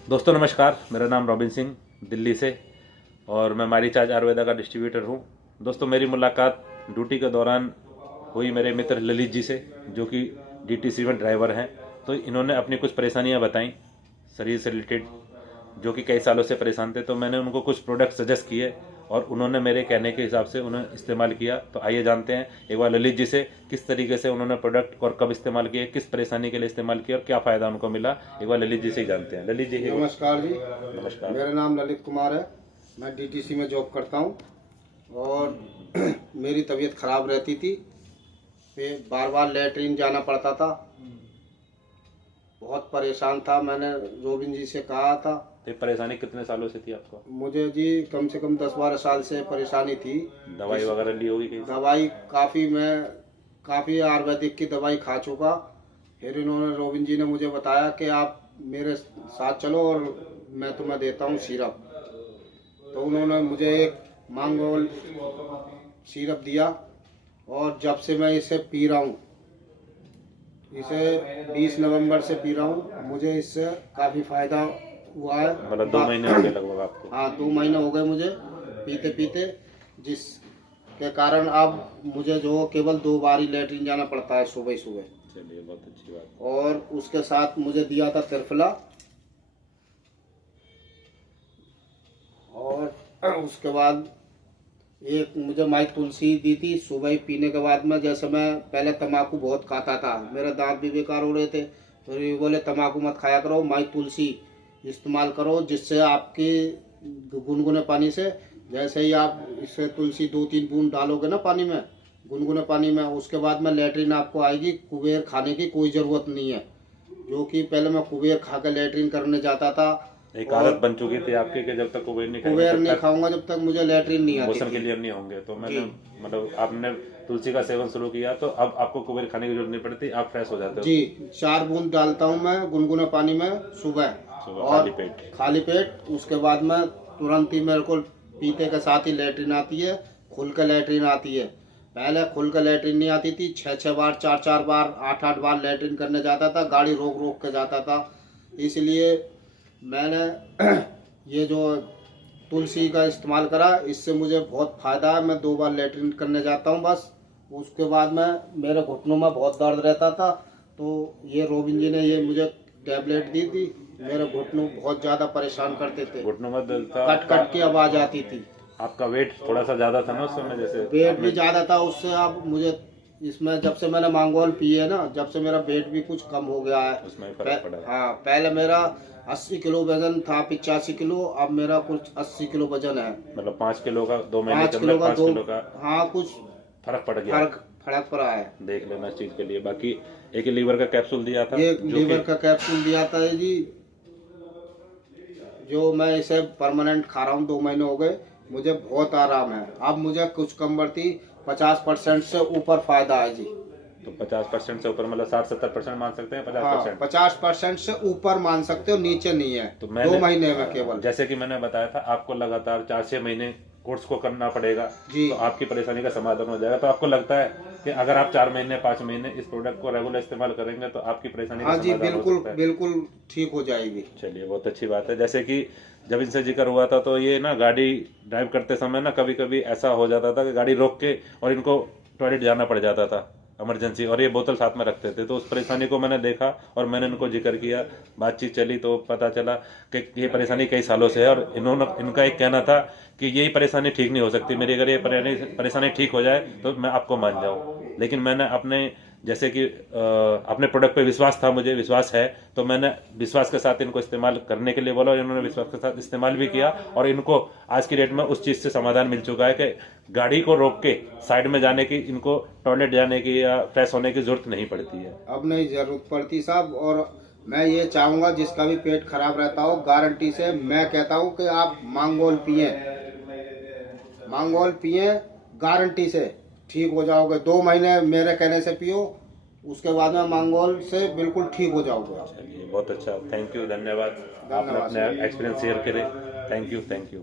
दोस्तों नमस्कार, मेरा नाम रॉबिन सिंह दिल्ली से और मैं मारीचार्ज आयुर्वेदा का डिस्ट्रीब्यूटर हूं। दोस्तों मेरी मुलाकात ड्यूटी के दौरान हुई मेरे मित्र ललित जी से, जो कि DT7 ड्राइवर हैं। तो इन्होंने अपनी कुछ परेशानियां बताई शरीर से रिलेटेड, जो कि कई सालों से परेशान थे। तो मैंने उनको कुछ प्रोडक्ट सजेस्ट किए और उन्होंने मेरे कहने के हिसाब से उन्हें इस्तेमाल किया। तो आइए जानते हैं एक बार ललित जी से किस तरीके से उन्होंने प्रोडक्ट और कब इस्तेमाल किए, किस परेशानी के लिए इस्तेमाल किया और क्या फ़ायदा उनको मिला। एक बार ललित जी से ही जानते हैं। ललित जी नमस्कार जी। नमस्कार। मेरा नाम ललित कुमार है। मैं DTC में जॉब करता हूँ और मेरी तबीयत खराब रहती थी। फिर बार बार लेटरिन जाना पड़ता था। बहुत परेशान था। मैंने रोबिन जी से कहा था। तो परेशानी कितने सालों से थी आपको? मुझे जी कम से कम 10-12 साल से परेशानी थी। दवाई वगैरह ली होगी कहीं से? दवाई काफ़ी आयुर्वेदिक की दवाई खा चुका। फिर इन्होंने रोबिन जी ने मुझे बताया कि आप मेरे साथ चलो और मैं तुम्हें देता हूँ सिरप। तो उन्होंने मुझे एक मांगोल सिरप दिया और जब से मैं इसे पी रहा हूँ, इसे 20 नवंबर से पी रहा हूँ, मुझे इससे काफ़ी फायदा हुआ है। मतलब 2 महीने हो गए लगभग आपको? हाँ, 2 महीने हो गए मुझे पीते पीते, जिसके कारण अब मुझे जो केवल 2 बार ही लेटरिन जाना पड़ता है सुबह सुबह। चलिए, बहुत अच्छी बात। और उसके साथ मुझे दिया था त्रिफला, और उसके बाद एक मुझे माई तुलसी दी थी सुबह ही पीने के बाद में। जैसे मैं पहले तम्बाकू बहुत खाता था, मेरे दांत भी बेकार हो रहे थे, तो ये बोले तम्बाकू मत खाया करो, माई तुलसी इस्तेमाल करो, जिससे आपके गुनगुने पानी से, जैसे ही आप इसे तुलसी 2-3 बूंद डालोगे ना पानी में, गुनगुने पानी में, उसके बाद में लेटरिन आपको आएगी। कुबेर खाने की कोई ज़रूरत नहीं है, जो कि पहले मैं कुबेर खा कर लेटरिन करने जाता था। एक आदत बन चुकी थी आपकी कि जब तक कुबेर नहीं खाएंगे कुबेर तब नहीं तक खाऊंगा जब तक मुझे लेटरिन नहीं आती मोशन थी। क्लियर नहीं होंगे। तो मैंने जी मतलब आपने तुलसी का सेवन शुरू किया तो अब आपको कुबेर खाने की जरूरत नहीं पड़ती, आप फ्रेश हो जाते हो। जी, 4 बूंद डालता हूँ मैं गुनगुने पानी में सुबह सुबह और खाली पेट? खाली पेट। उसके बाद में तुरंत ही मेरे को पीते के साथ ही लेटरिन आती है, खुल के लेटरिन आती है। पहले खुल के लेटरिन नहीं आती थी, 6-6 बार, 4-4 बार, 8-8 बार लेटरिन करने जाता था, गाड़ी रोक रोक के जाता था। इसलिए मैंने ये जो तुलसी का इस्तेमाल करा, इससे मुझे बहुत फ़ायदा है। मैं 2 बार लेटरिन करने जाता हूँ बस। उसके बाद में मेरे घुटनों में बहुत दर्द रहता था, तो ये रोबिन जी ने ये मुझे टैबलेट दी थी। मेरे घुटनों बहुत ज़्यादा परेशान करते थे, घुटनों में दर्द था? कट कट की आवाज़ आती थी। आपका वेट थोड़ा सा ज्यादा था ना उस समय? जैसे वेट भी ज़्यादा था उससे। अब मुझे इसमें जब से मैंने मांगोल पी है ना, जब से मेरा वेट भी कुछ कम हो गया है। उसमें फर्क पड़ा है? हाँ, पहले मेरा 80 किलो वजन था, 85 किलो, अब मेरा कुछ 80 किलो वजन है। मतलब 5 किलो का 2 महीने 5 के किलो अंदर का 5 दो, किलो का हाँ, कुछ फर्क पड़ गया? फर्क पड़ा है। देख लेना इस चीज के लिए। बाकी एक लीवर का कैप्सूल दिया था, ये जो लीवर कि का कैप्सूल दिया था जी, जो मैं इसे परमानेंट खा रहा हूँ, 2 महीने हो गए, मुझे बहुत आराम है। अब मुझे कुछ कम बढ़ती 50% से ऊपर फायदा है जी। तो 50% से ऊपर मतलब 60-70% मान सकते हैं? 50%? 50% से ऊपर मान सकते हो, नीचे नहीं है। तो 2 महीने में केवल। जैसे कि मैंने बताया था आपको लगातार 4-6 महीने कोर्स को करना पड़ेगा, जी। तो आपकी परेशानी का समाधान हो जाएगा। तो आपको लगता है कि अगर आप 4 महीने 5 महीने इस प्रोडक्ट को रेगुलर इस्तेमाल करेंगे तो आपकी परेशानी का हाँ जी, समाधान हो बिल्कुल सकता है? बिल्कुल ठीक हो जाएगी। चलिए, बहुत अच्छी बात है। जैसे कि जब इनसे जिक्र हुआ था तो ये ना गाड़ी ड्राइव करते समय ना कभी कभी ऐसा हो जाता था कि गाड़ी रोक के और इनको टॉयलेट जाना पड़ जाता था इमरजेंसी, और ये बोतल साथ में रखते थे। तो उस परेशानी को मैंने देखा और मैंने इनको जिक्र किया, बातचीत चली तो पता चला कि ये परेशानी कई सालों से है और इनका एक कहना था कि यही परेशानी ठीक नहीं हो सकती मेरी, अगर ये परेशानी ठीक हो जाए तो मैं आपको मान जाऊँ। लेकिन मैंने अपने जैसे कि अपने प्रोडक्ट पे विश्वास था, मुझे विश्वास है, तो मैंने विश्वास के साथ इनको इस्तेमाल करने के लिए बोला और इन्होंने विश्वास के साथ इस्तेमाल भी किया और इनको आज की डेट में उस चीज़ से समाधान मिल चुका है कि गाड़ी को रोक के साइड में जाने की, इनको टॉयलेट जाने की या फ्रेश होने की जरूरत नहीं पड़ती है। अब नहीं जरूरत पड़ती साहब। और मैं ये चाहूँगा जिसका भी पेट खराब रहता हो, गारंटी से मैं कहता हूँ कि आप मांगोल पिए, मांगोल पिए, गारंटी से ठीक हो जाओगे। 2 महीने मेरे कहने से पियो, उसके बाद में मांगोल से बिल्कुल ठीक हो जाओगे। चलिए, बहुत अच्छा, थैंक यू, धन्यवाद। आपने अपने एक्सपीरियंस शेयर करे। Thank you, thank you.